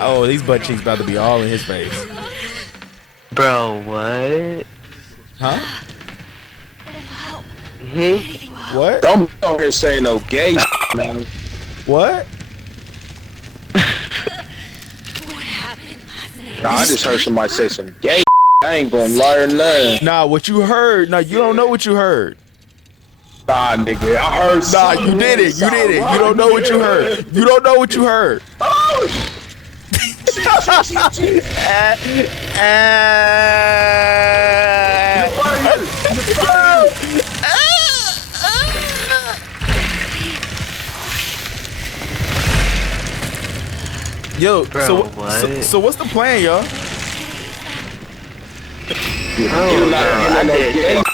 Oh, these butt cheeks about to be all in his face. Bro, what? Huh? What? Don't be on here saying no gay man. What? Nah, I just heard somebody say some gay. I ain't gonna lie or nothing. Nah, what you heard? Nah, you don't know what you heard. Nah, nigga, I heard. Nah, you did it. You did it. You don't know what you heard. You don't know what you heard. Yo, Bro, so what's the plan, y'all? Oh, bro, I did.